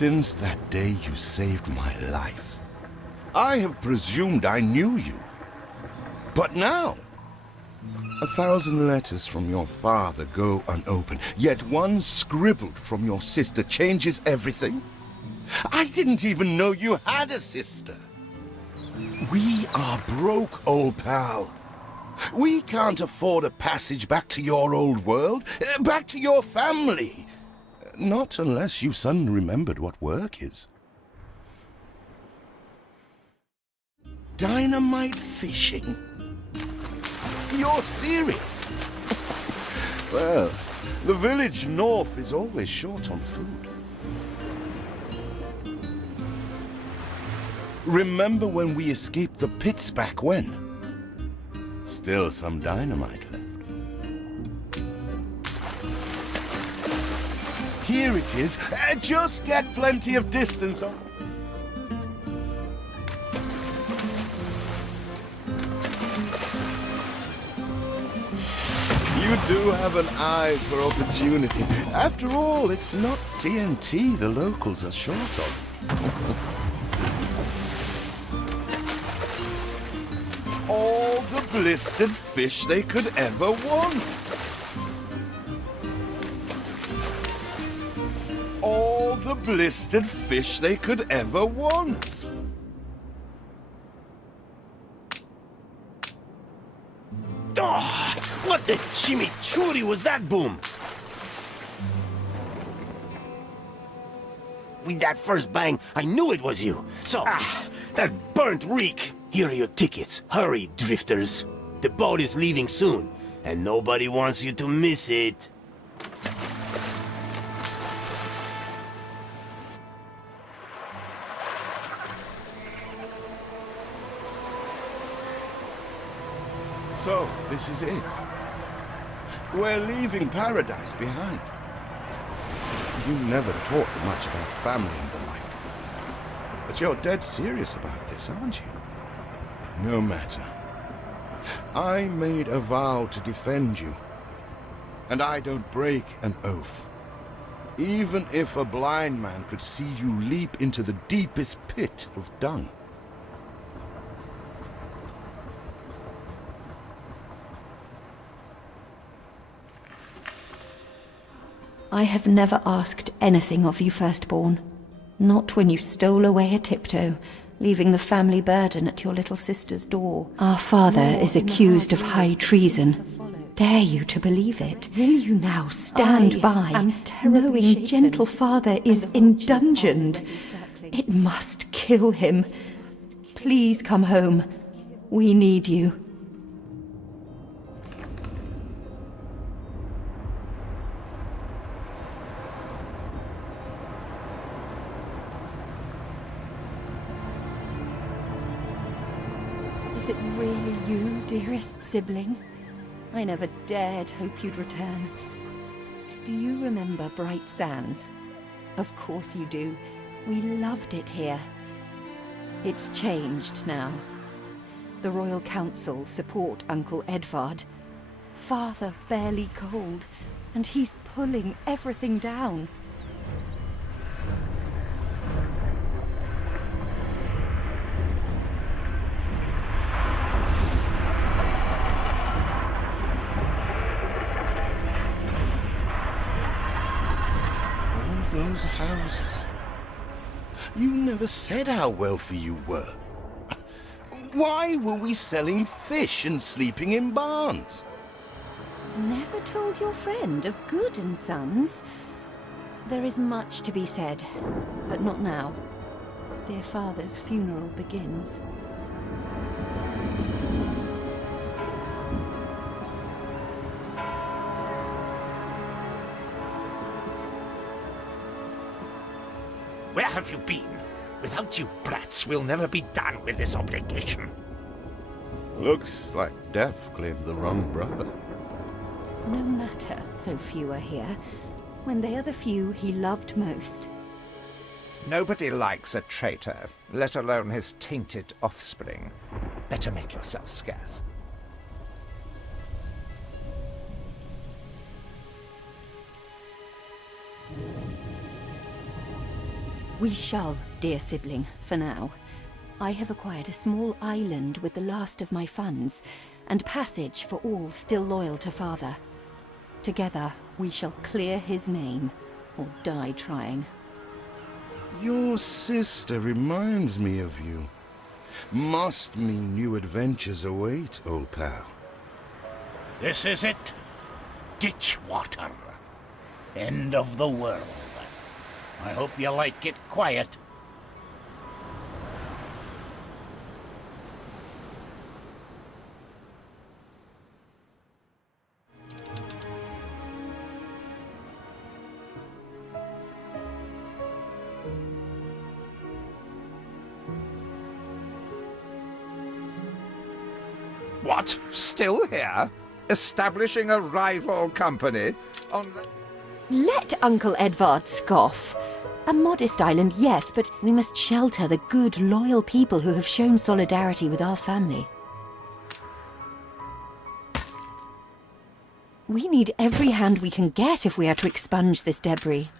Since that day you saved my life, I have presumed I knew you. But now, 1,000 letters from your father go unopened, yet one scribbled from your sister changes everything? I didn't even know you had a sister. We are broke, old pal. We can't afford a passage back to your old world, back to your family. Not unless you suddenly remembered what work is. Dynamite fishing? You're serious? Well, the village north is always short on food. Remember when we escaped the pits back when? Still some dynamite left. Here it is. Just get plenty of distance on. You do have an eye for opportunity. After all, it's not TNT the locals are short of. All the blistered fish they could ever want. All the blistered fish they could ever want. Oh, what the chimichurri was that boom? With that first bang, I knew it was you. So, that burnt reek. Here are your tickets. Hurry, drifters. The boat is leaving soon, and nobody wants you to miss it. So, this is it. We're leaving paradise behind. You never talked much about family and the like. But you're dead serious about this, aren't you? No matter. I made a vow to defend you. And I don't break an oath. Even if a blind man could see you leap into the deepest pit of dung. I have never asked anything of you, firstborn. Not when you stole away a tiptoe, leaving the family burden at your little sister's door. Our father is accused of high treason. Dare you to believe it? Will you now stand by, knowing gentle father is indungeoned? It must kill him. Please come home. We need you. Is it really you, dearest sibling? I never dared hope you'd return. Do you remember Bright Sands? Of course you do. We loved it here. It's changed now. The Royal Council support Uncle Edvard. Father barely cold, and he's pulling everything down. Those houses. You never said how wealthy you were. Why were we selling fish and sleeping in barns? Never told your friend of Good and Sons? There is much to be said, but not now. Dear father's funeral begins. Where have you been? Without you brats, we'll never be done with this obligation. Looks like Death claimed the wrong brother. No matter, so few are here, when they are the few he loved most. Nobody likes a traitor, let alone his tainted offspring. Better make yourself scarce. We shall, dear sibling, for now. I have acquired a small island with the last of my funds, and passage for all still loyal to father. Together, we shall clear his name, or die trying. Your sister reminds me of you. Must mean new adventures await, old pal. This is it. Ditchwater. End of the world. I hope you like it quiet. What? Still here? Establishing a rival company? On the... Let Uncle Edvard scoff. A modest island, yes, but we must shelter the good, loyal people who have shown solidarity with our family. We need every hand we can get if we are to expunge this debris.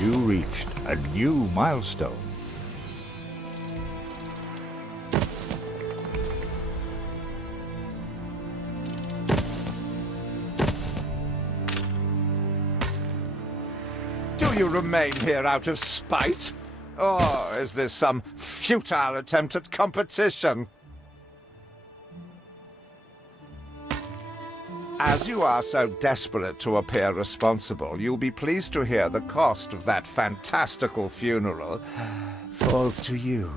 You reached a new milestone. Do you remain here out of spite? Or is this some futile attempt at competition? As you are so desperate to appear responsible, you'll be pleased to hear the cost of that fantastical funeral falls to you.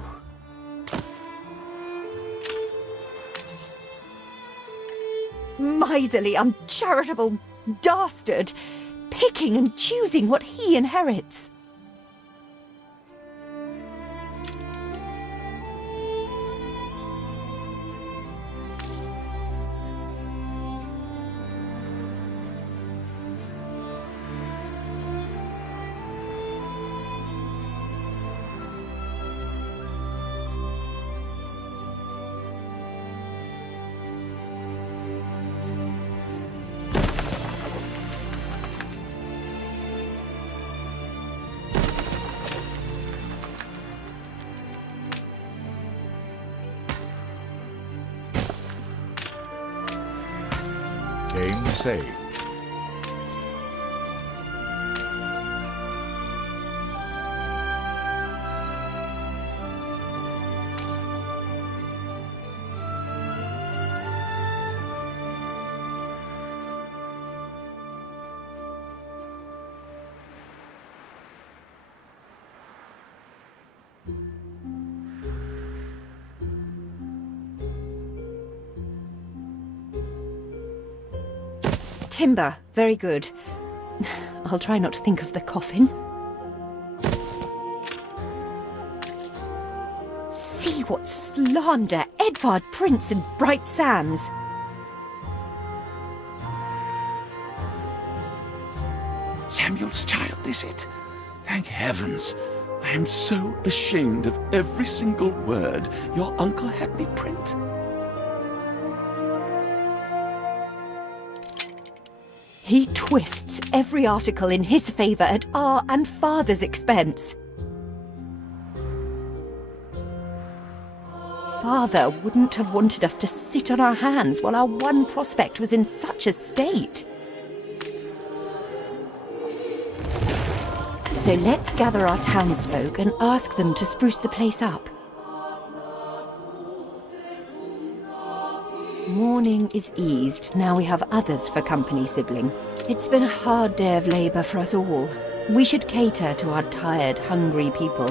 Miserly, uncharitable dastard! picking and choosing what he inherits. Game saved. Timber, very good. I'll try not to think of the coffin. See what slander, Edvard Prince and Bright Sands. Samuel's child, is it? Thank heavens. I am so ashamed of every single word your uncle had me print. He twists every article in his favour at our and Father's expense. Father wouldn't have wanted us to sit on our hands while our one prospect was in such a state. So let's gather our townsfolk and ask them to spruce the place up. Mourning is eased, now we have others for company, sibling. It's been a hard day of labour for us all. We should cater to our tired, hungry people.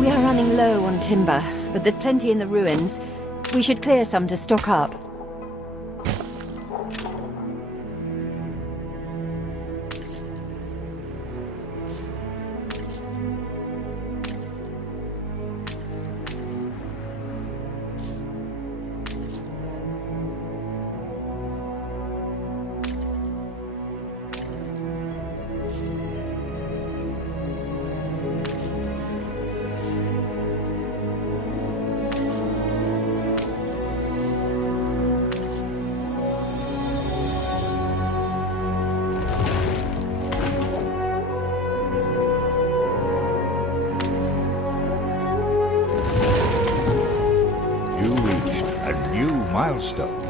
We are running low on timber, but there's plenty in the ruins. We should clear some to stock up. You reached a new milestone.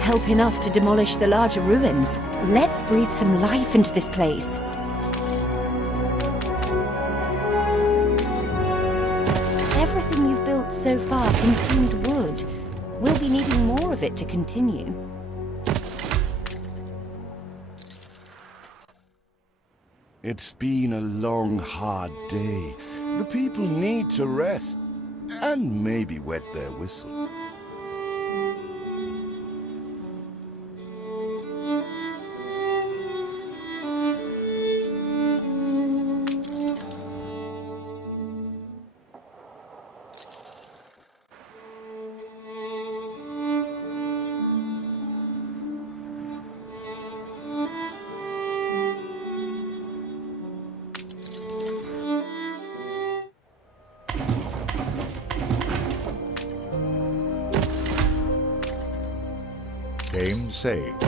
Help enough to demolish the larger ruins. Let's breathe some life into this place. Everything you've built so far consumed wood. We'll be needing more of it to continue. It's been a long, hard day. The people need to rest and maybe wet their whistles. Game saved.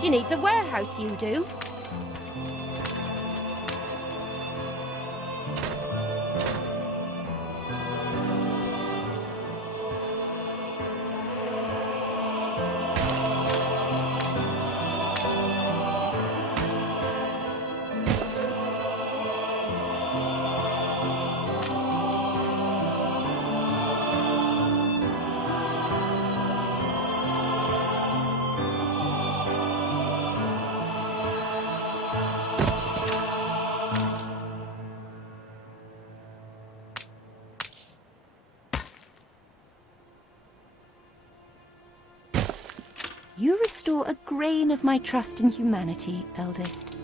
She needs a warehouse, you do. You restore a grain of my trust in humanity, eldest.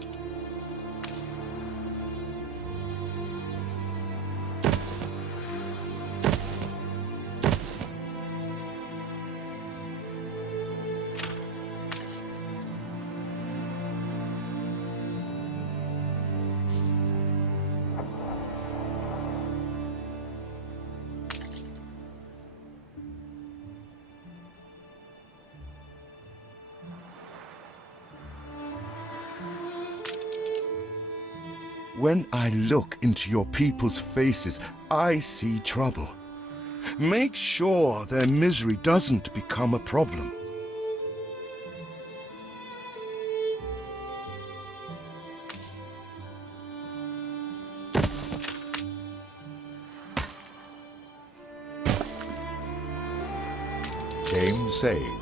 when I look into your people's faces, I see trouble. Make sure their misery doesn't become a problem. Game saved.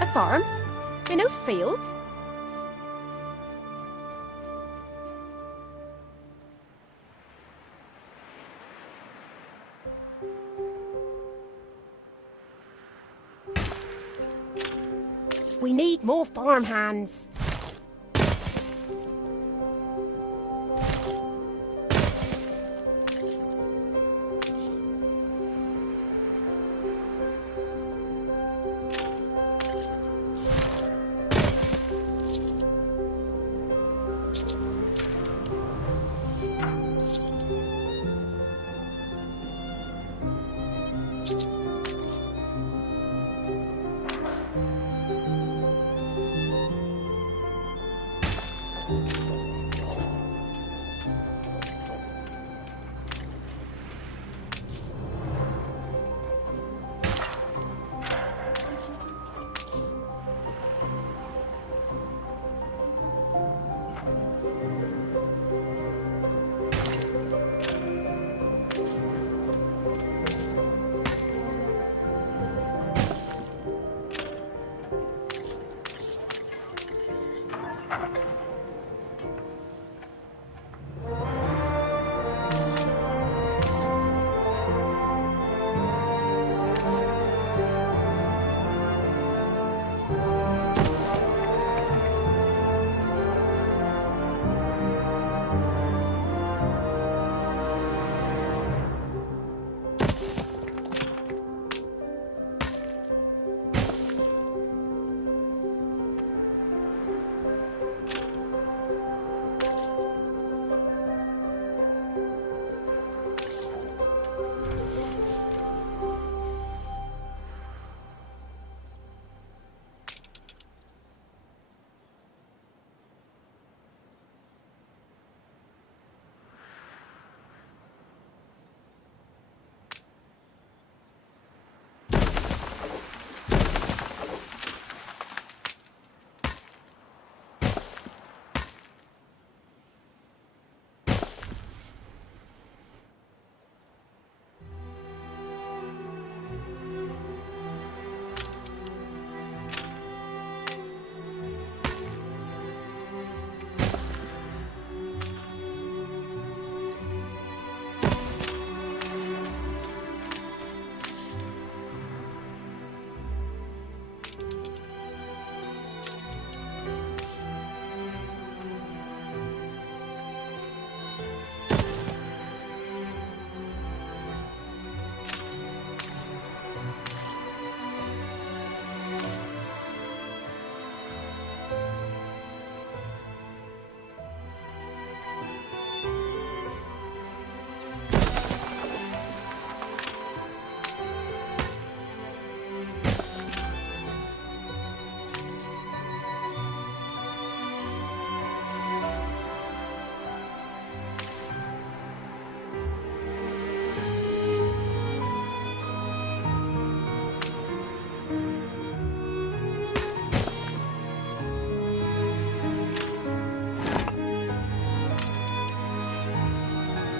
A farm? You know fields? We need more farm hands.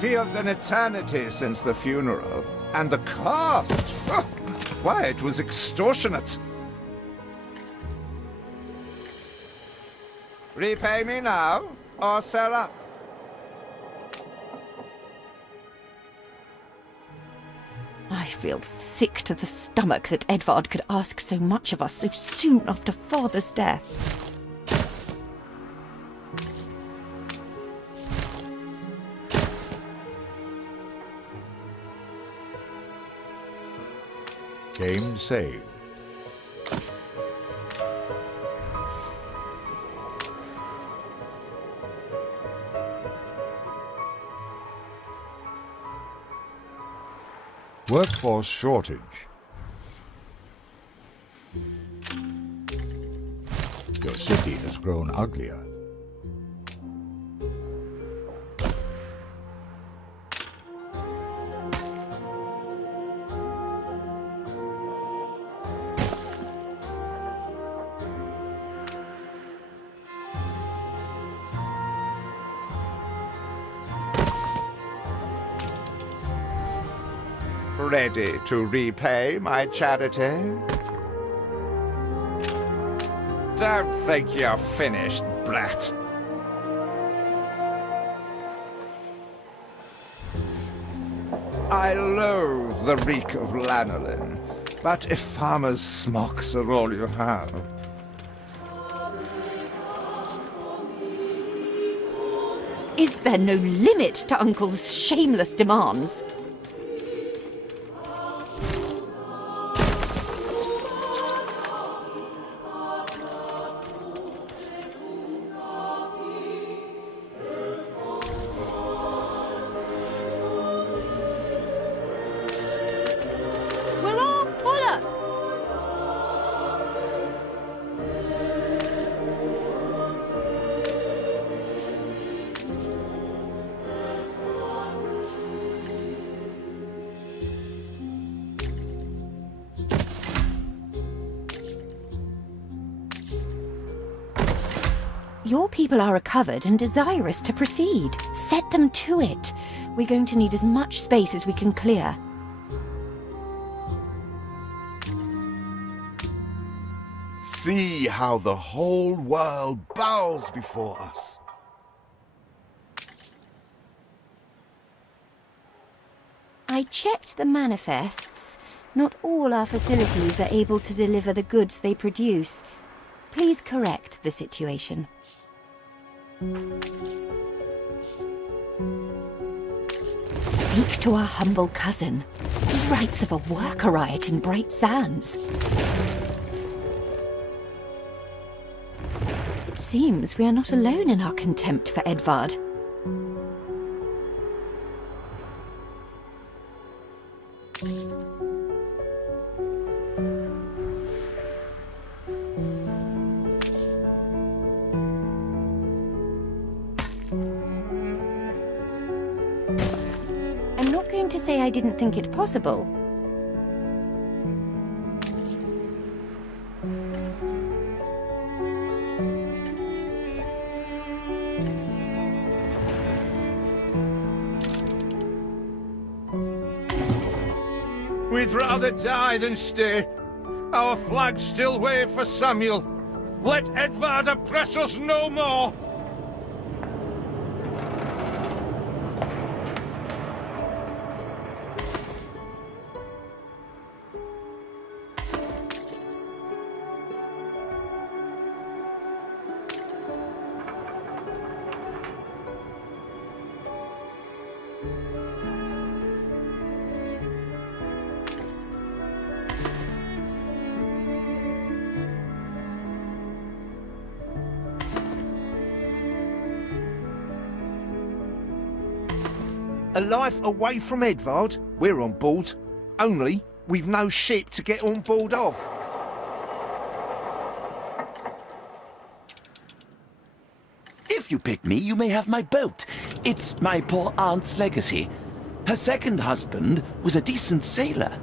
Feels an eternity since the funeral. And the cost! Oh, why, it was extortionate. Repay me now, Ursula? I feel sick to the stomach that Edvard could ask so much of us so soon after Father's death. Game saved. Workforce shortage. Your city has grown uglier. Ready to repay my charity? Don't think you're finished, brat. I loathe the reek of lanolin, but if farmers' smocks are all you have... Is there no limit to Uncle's shameless demands? We're all full up. Your people are recovered and desirous to proceed. Set them to it. We're going to need as much space as we can clear. See how the whole world bows before us. I checked the manifests. Not all our facilities are able to deliver the goods they produce. Please correct the situation. Speak to our humble cousin. He writes of a worker riot in Bright Sands. It seems we are not alone in our contempt for Edvard. I'm not going to say I didn't think it possible. We'd rather die than stay. Our flags still wave for Samuel. Let Edvard oppress us no more. A life away from Edvard? We're on board. Only, we've no ship to get on board of. If you pick me, you may have my boat. It's my poor aunt's legacy. Her second husband was a decent sailor.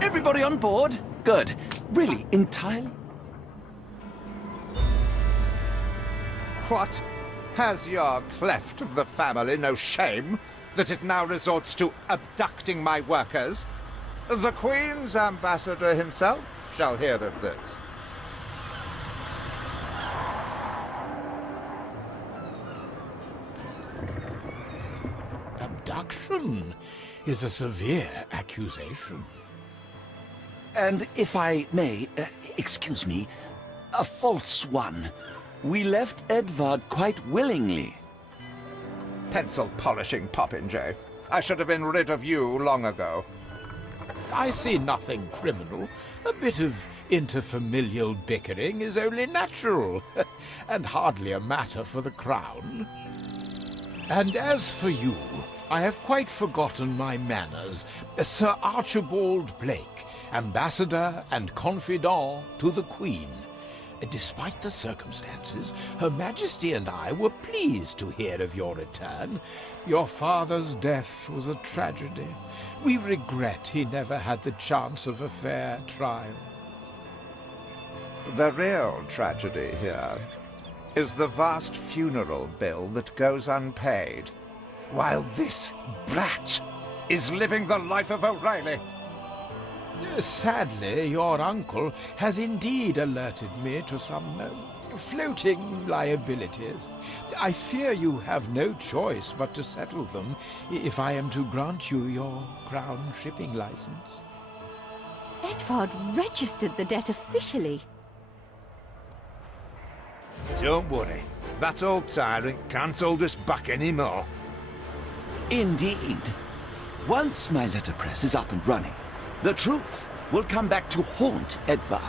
Everybody on board? Good. Really, entirely? What? Has your cleft of the family no shame that it now resorts to abducting my workers? The Queen's ambassador himself shall hear of this. Abduction is a severe accusation. And if I may, excuse me, a false one. We left Edvard quite willingly. Pencil polishing popinjay. I should have been rid of you long ago. I see nothing criminal. A bit of interfamilial bickering is only natural, and hardly a matter for the crown. And as for you, I have quite forgotten my manners. Sir Archibald Blake, ambassador and confidant to the Queen. Despite the circumstances, Her Majesty and I were pleased to hear of your return. Your father's death was a tragedy. We regret he never had the chance of a fair trial. The real tragedy here is the vast funeral bill that goes unpaid, while this brat is living the life of O'Reilly. Sadly, your uncle has indeed alerted me to some floating liabilities. I fear you have no choice but to settle them if I am to grant you your crown shipping license. Edvard registered the debt officially. Don't worry, that old tyrant can't hold us back anymore. Indeed. Once my letterpress is up and running, the truth will come back to haunt Edvard.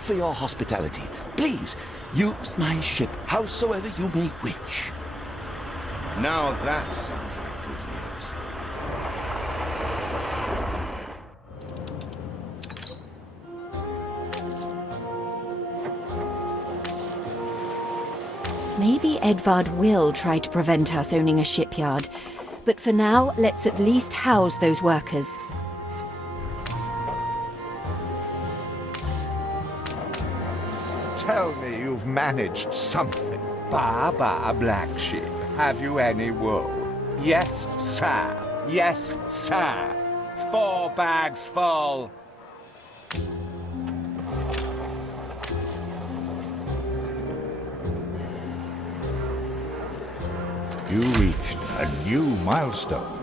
For your hospitality, please use my ship howsoever you may wish. Now that sounds like good news. Maybe Edvard will try to prevent us owning a shipyard. But for now, let's at least house those workers. Tell me you've managed something. Ba, black sheep. Have you any wool? Yes, sir. Yes, sir. 4 bags full. You reached a new milestone.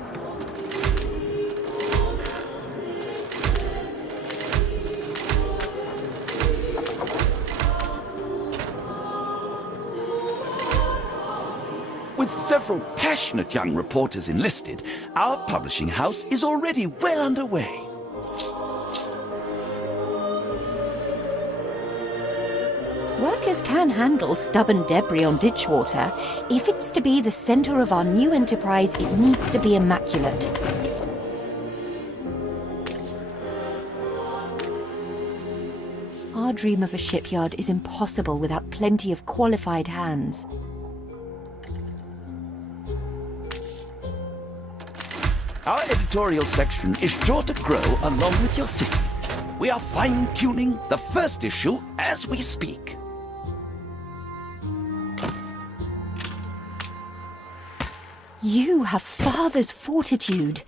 With several passionate young reporters enlisted, our publishing house is already well underway. Workers can handle stubborn debris on ditchwater. If it's to be the center of our new enterprise, it needs to be immaculate. Our dream of a shipyard is impossible without plenty of qualified hands. Our editorial section is sure to grow along with your city. We are fine-tuning the first issue as we speak. You have father's fortitude.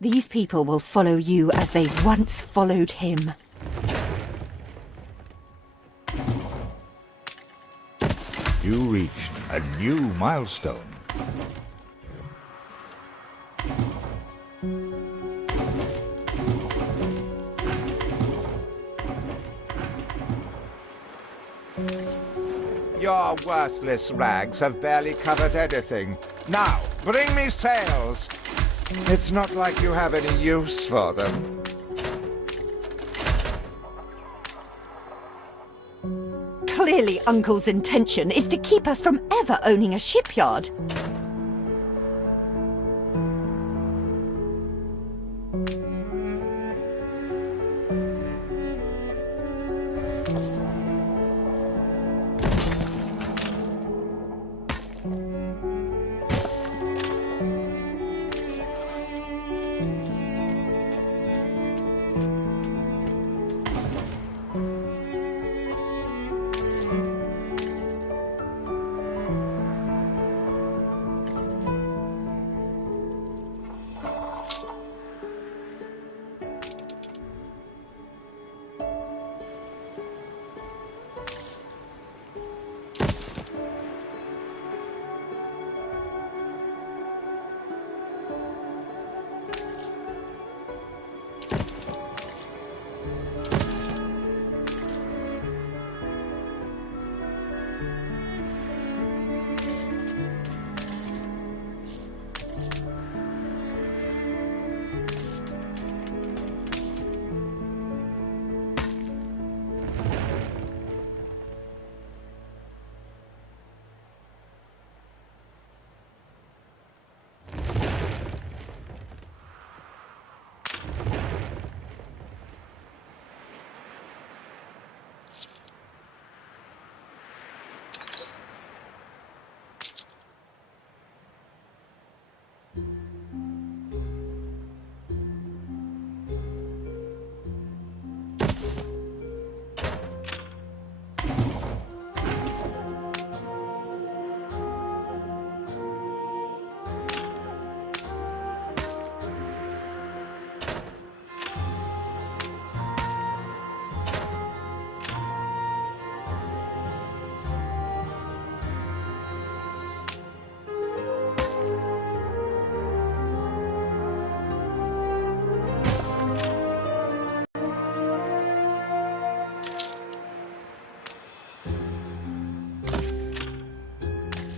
These people will follow you as they once followed him. You reached a new milestone. Your worthless rags have barely covered anything. Now, bring me sails. It's not like you have any use for them. Clearly, Uncle's intention is to keep us from ever owning a shipyard.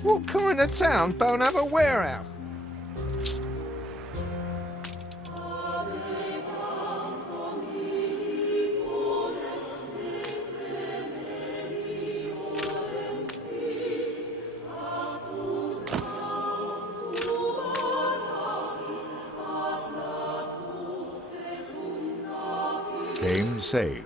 What kind of town don't have a warehouse? Game saved.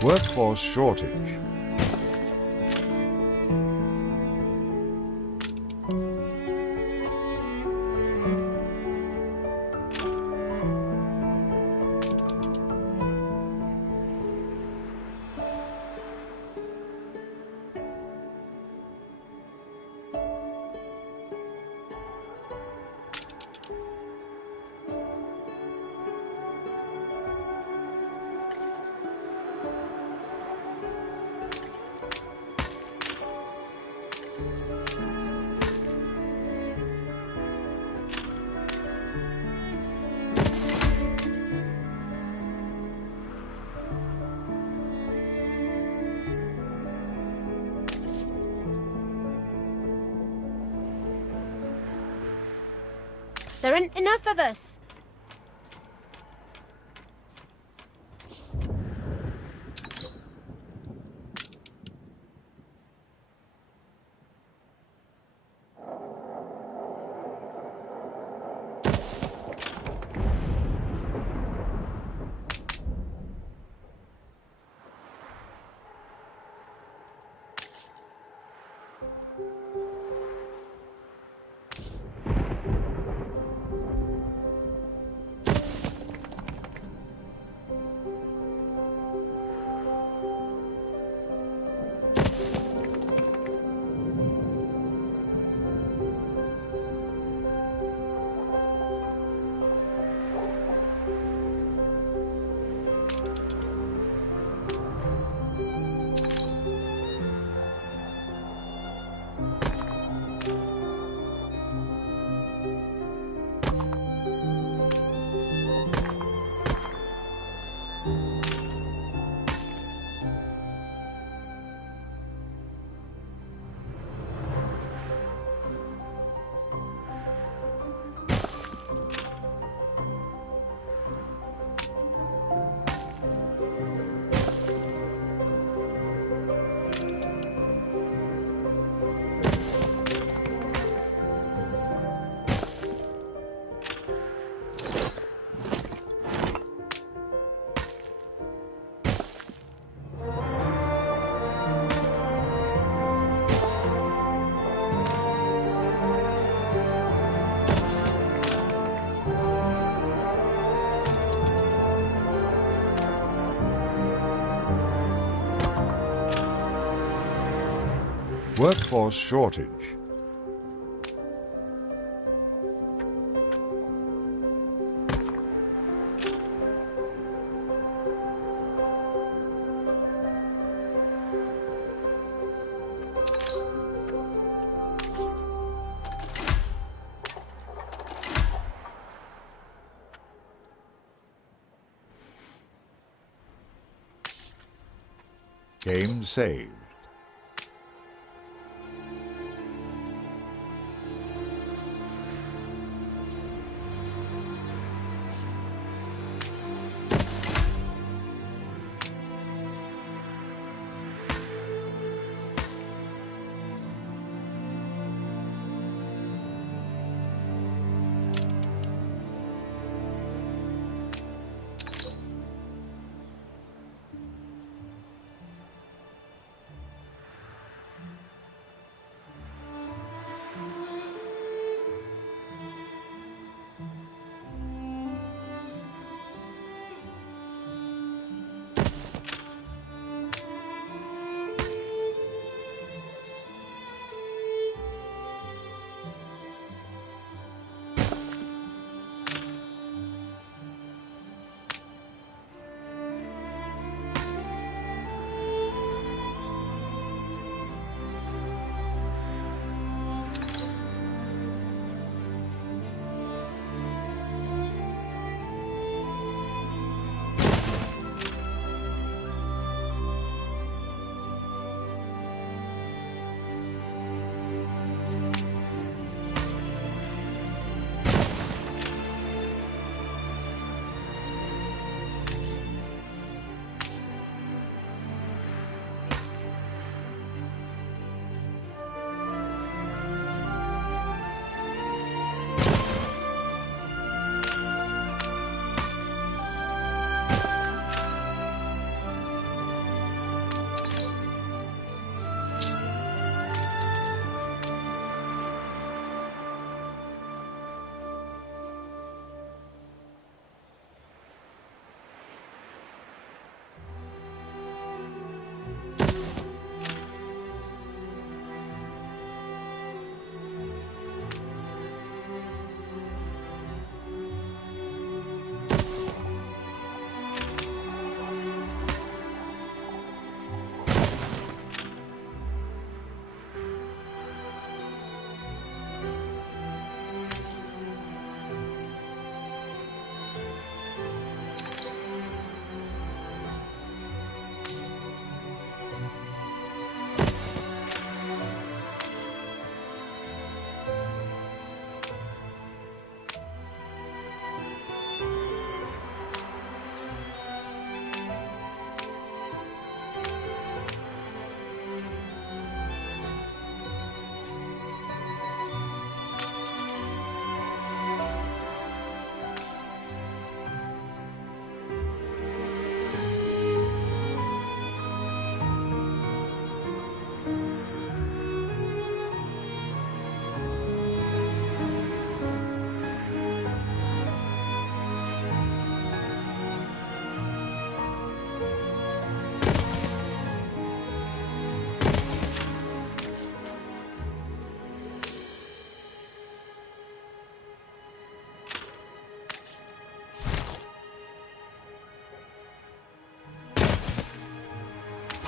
Workforce shortage. There aren't enough of us. Workforce shortage. Game saved.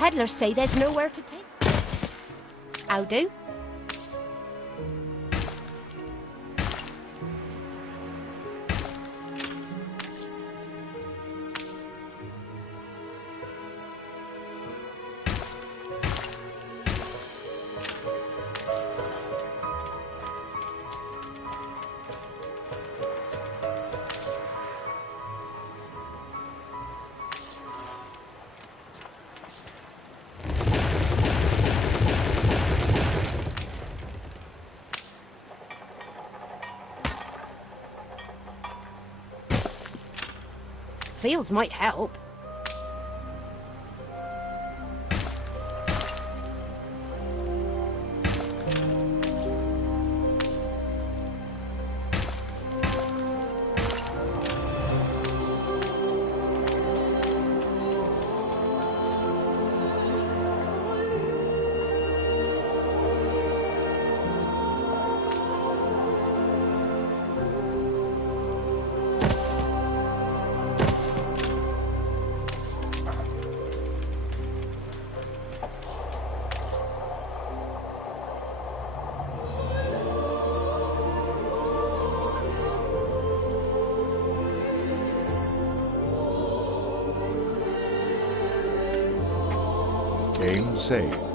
Peddlers say there's nowhere to take. How do? Fields might help. remain sane.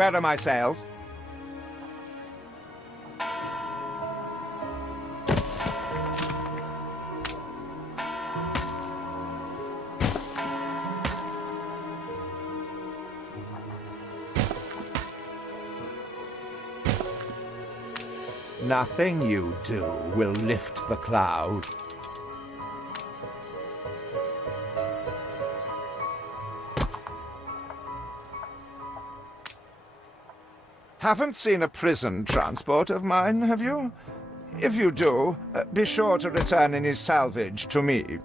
Where are my sails? Nothing you do will lift the cloud. Haven't seen a prison transport of mine, have you? If you do, be sure to return any salvage to me.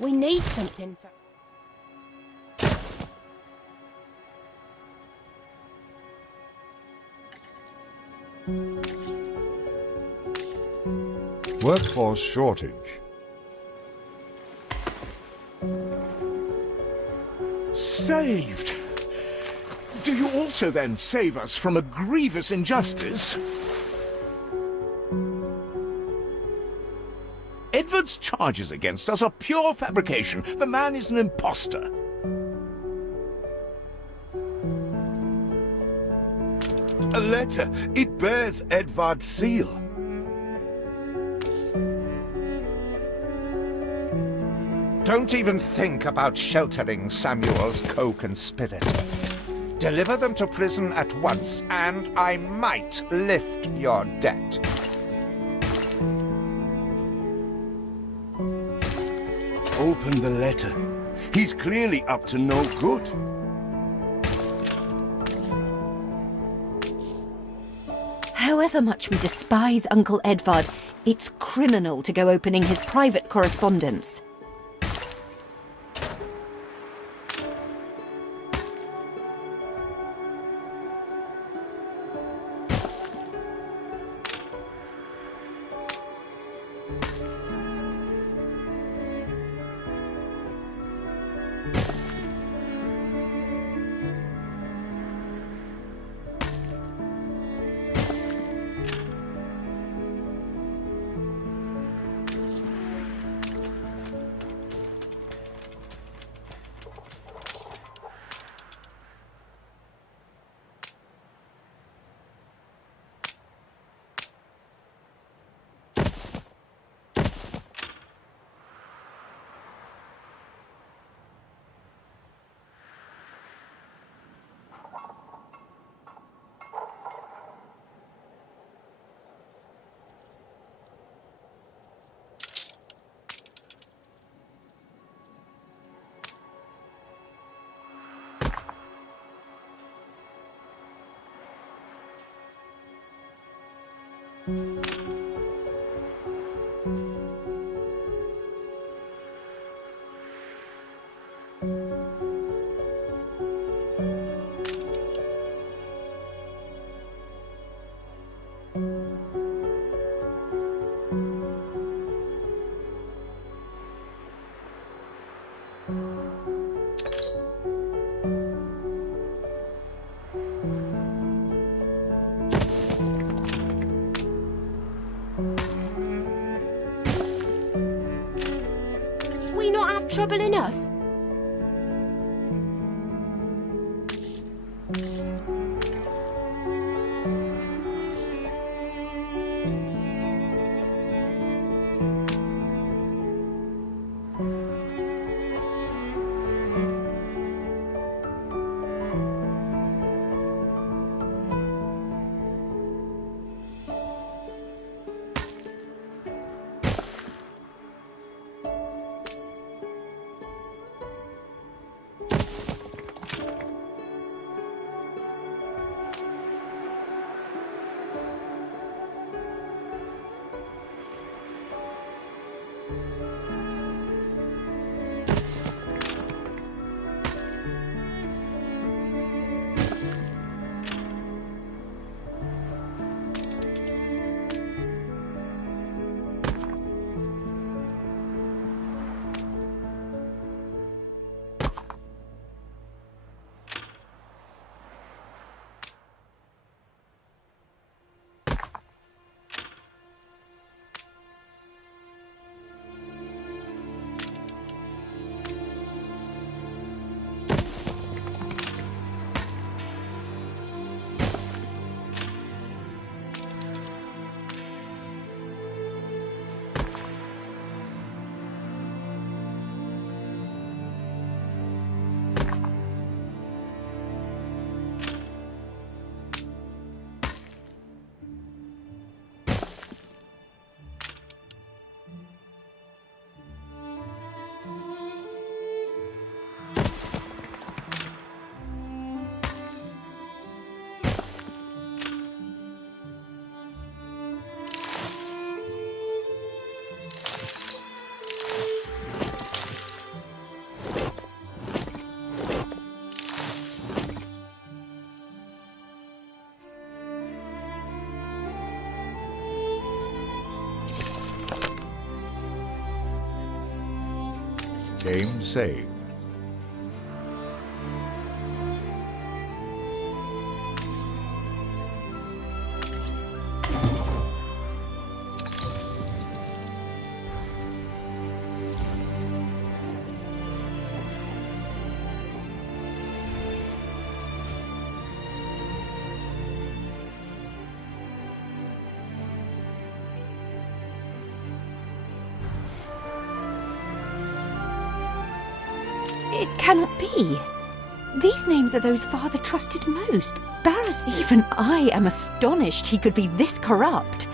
We need something for... Workforce shortage. Saved! Do you also then save us from a grievous injustice? Edward's charges against us are pure fabrication. The man is an imposter. A letter. It bears Edvard's seal. Don't even think about sheltering Samuel's co-conspirators. Deliver them to prison at once, and I might lift your debt. Open the letter. He's clearly up to no good. However much we despise Uncle Edvard, it's criminal to go opening his private correspondence. We not have trouble enough? Game saved. It cannot be. These names are those Father trusted most. Barris, even I am astonished he could be this corrupt.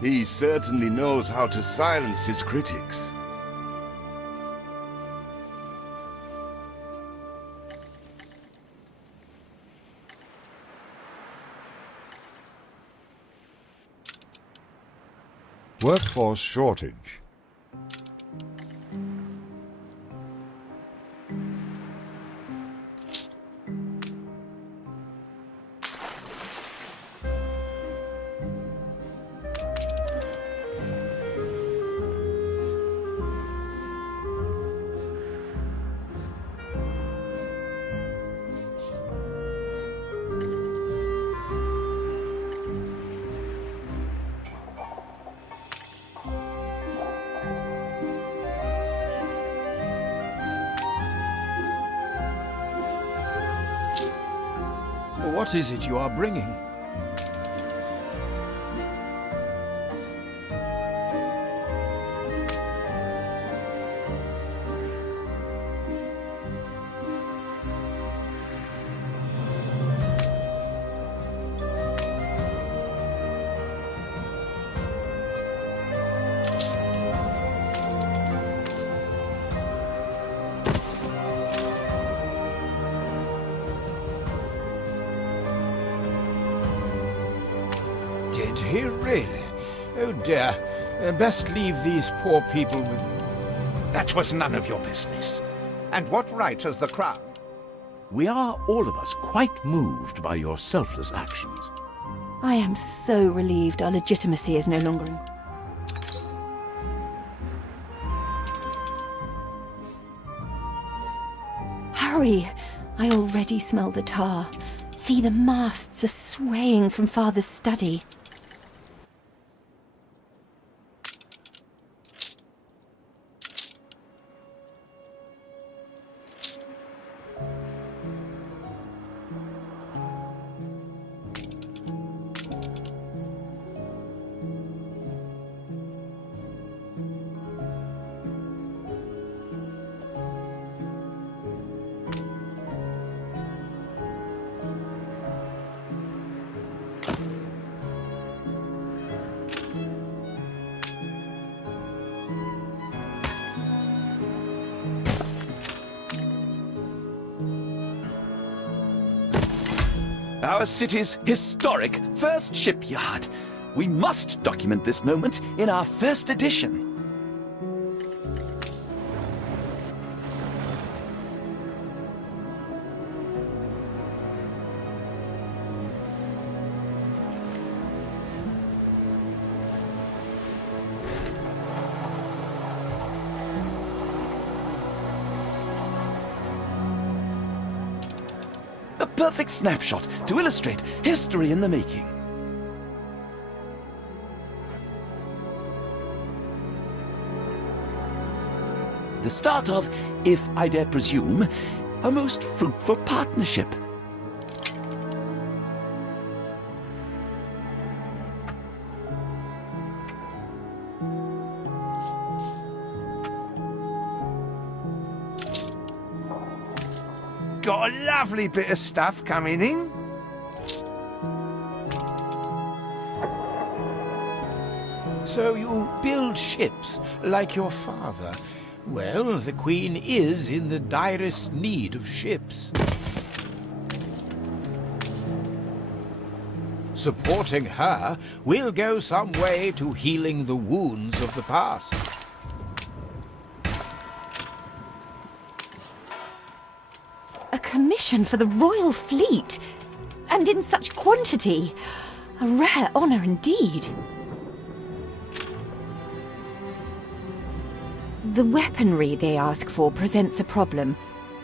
He certainly knows how to silence his critics. Workforce shortage. What is it you are bringing? Did he really? Oh dear. Best leave these poor people with... That was none of your business. And what right has the Crown? We are, all of us, quite moved by your selfless actions. I am so relieved our legitimacy is no longer in... Hurry! I already smell the tar. See, the masts are swaying from Father's study. Our city's historic first shipyard. We must document this moment in our first edition. A perfect snapshot to illustrate history in the making. The start of, if I dare presume, a most fruitful partnership. Got a lovely bit of stuff coming in. So you build ships like your father. Well, the Queen is in the direst need of ships. Supporting her will go some way to healing the wounds of the past. A commission for the Royal Fleet! And in such quantity! A rare honor indeed. The weaponry they ask for presents a problem.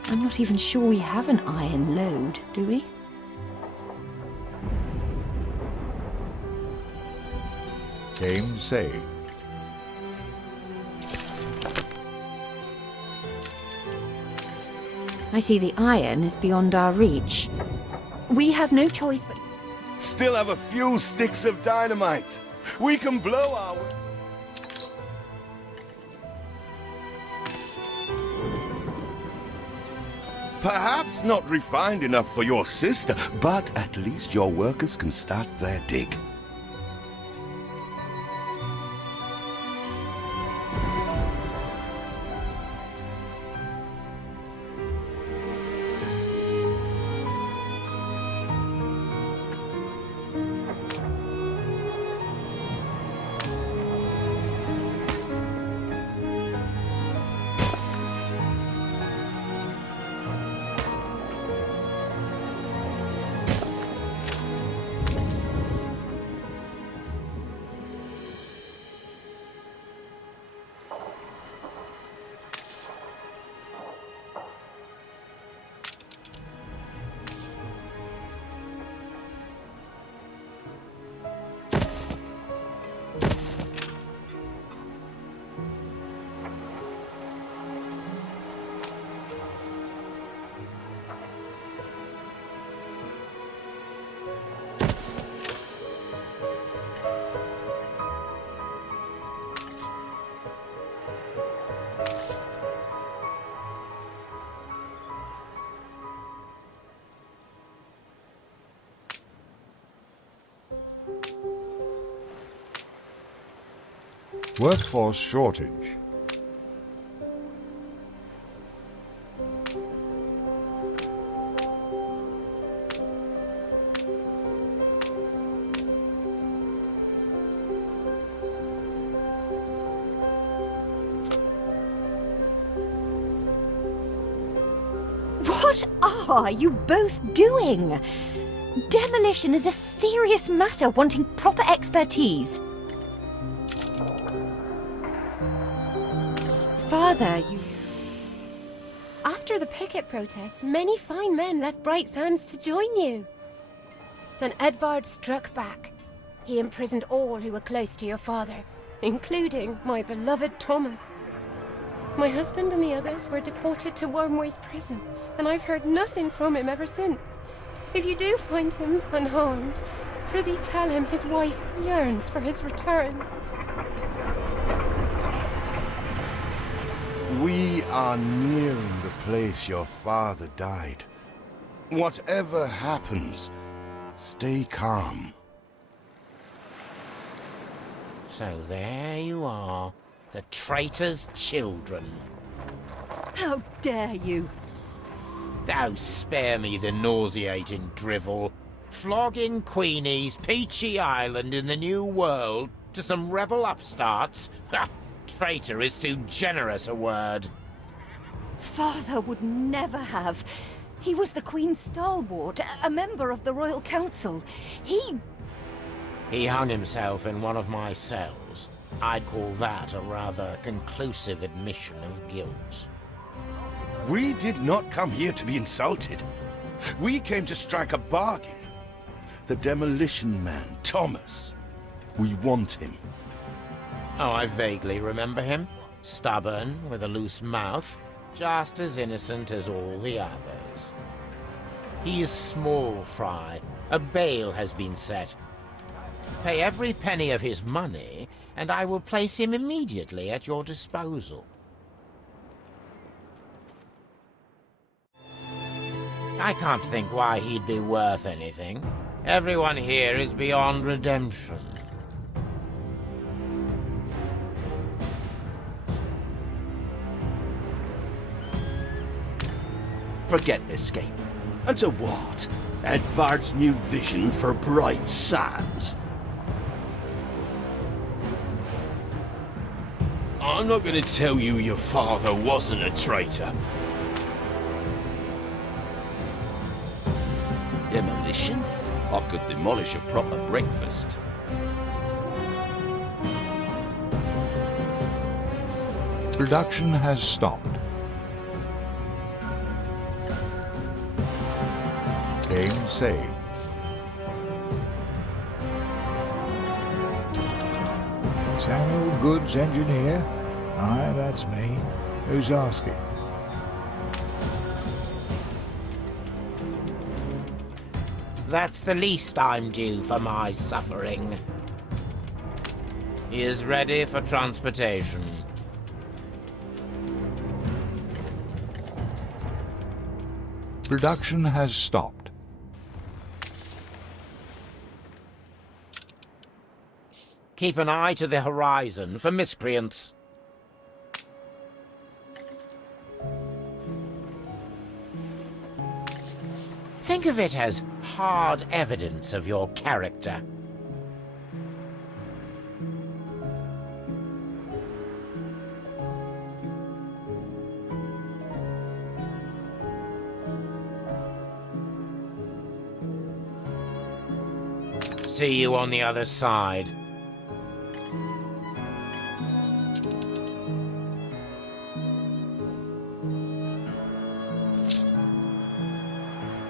I'm not even sure we have an iron load, do we? Game say. I see the iron is beyond our reach. We have no choice but... Still have a few sticks of dynamite. We can blow our... Perhaps not refined enough for your sister, but at least your workers can start their dig. Workforce shortage. What are you both doing? Demolition is a serious matter wanting proper expertise. Father, you... After the picket protests, many fine men left Bright Sands to join you. Then Edvard struck back. He imprisoned all who were close to your father, including my beloved Thomas. My husband and the others were deported to Wormway's prison, and I've heard nothing from him ever since. If you do find him unharmed, prithee tell him his wife yearns for his return. We are nearing the place your father died. Whatever happens, stay calm. So there you are, the traitor's children. How dare you? Oh, spare me the nauseating drivel. Flogging Queenie's Peachy Island in the New World to some rebel upstarts? Ha! Traitor is too generous a word. Father would never have. He was the Queen's stalwart, a member of the Royal Council. He hung himself in one of my cells. I'd call that a rather conclusive admission of guilt. We did not come here to be insulted. We came to strike a bargain. The demolition man, Thomas. We want him. Oh, I vaguely remember him. Stubborn, with a loose mouth, just as innocent as all the others. He is small fry. A bail has been set. Pay every penny of his money, and I will place him immediately at your disposal. I can't think why he'd be worth anything. Everyone here is beyond redemption. Forget escape. And to what? Edvard's new vision for Bright Sands. I'm not going to tell you your father wasn't a traitor. Demolition? I could demolish a proper breakfast. Production has stopped. Game saved. Samuel Goods, engineer? Aye, that's me. Who's asking? That's the least I'm due for my suffering. He is ready for transportation. Production has stopped. Keep an eye to the horizon for miscreants. Think of it as hard evidence of your character. See you on the other side.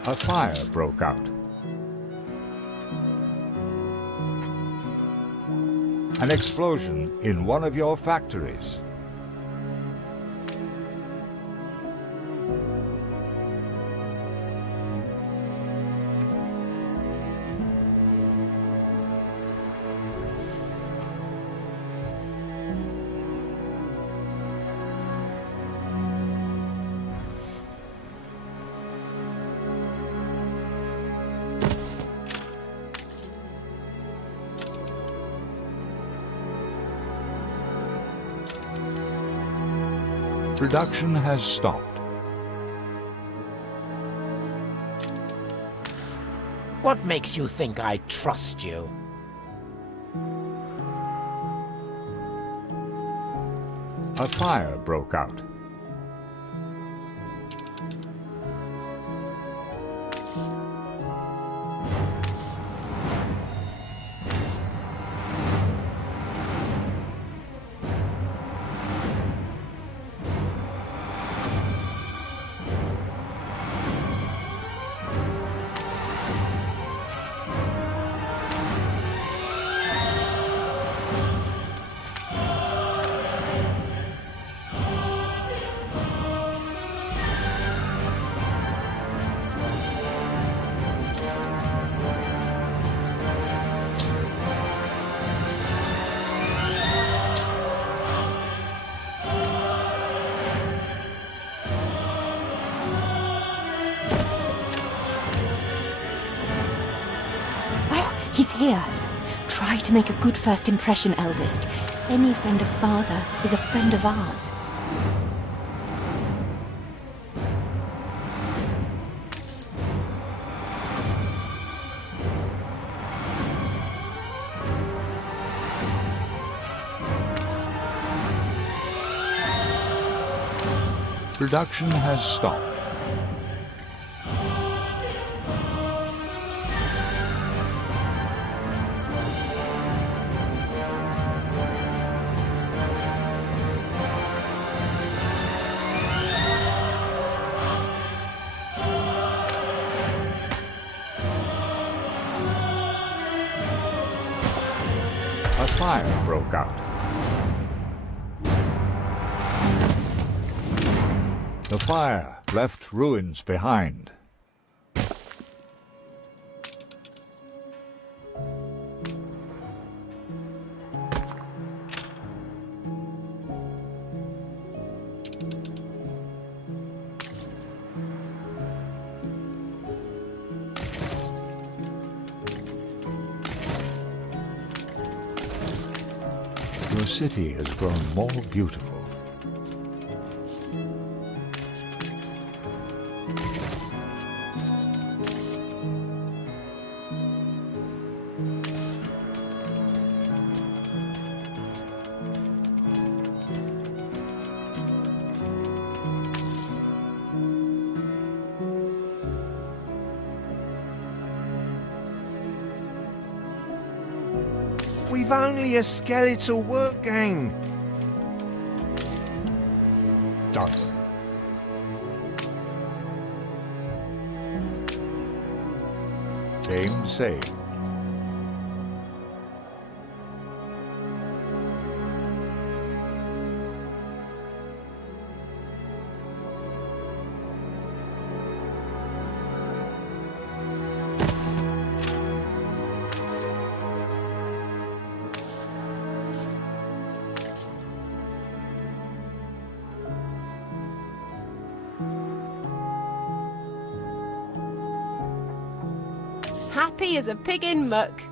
A fire broke out. An explosion in one of your factories. Production has stopped. What makes you think I trust you? A fire broke out. He's here. Try to make a good first impression, eldest. Any friend of father is a friend of ours. Production has stopped. A fire broke out. The fire left ruins behind. Your city has grown more beautiful. We've only a skeletal work gang. Done. Game saved. Happy as a pig in muck.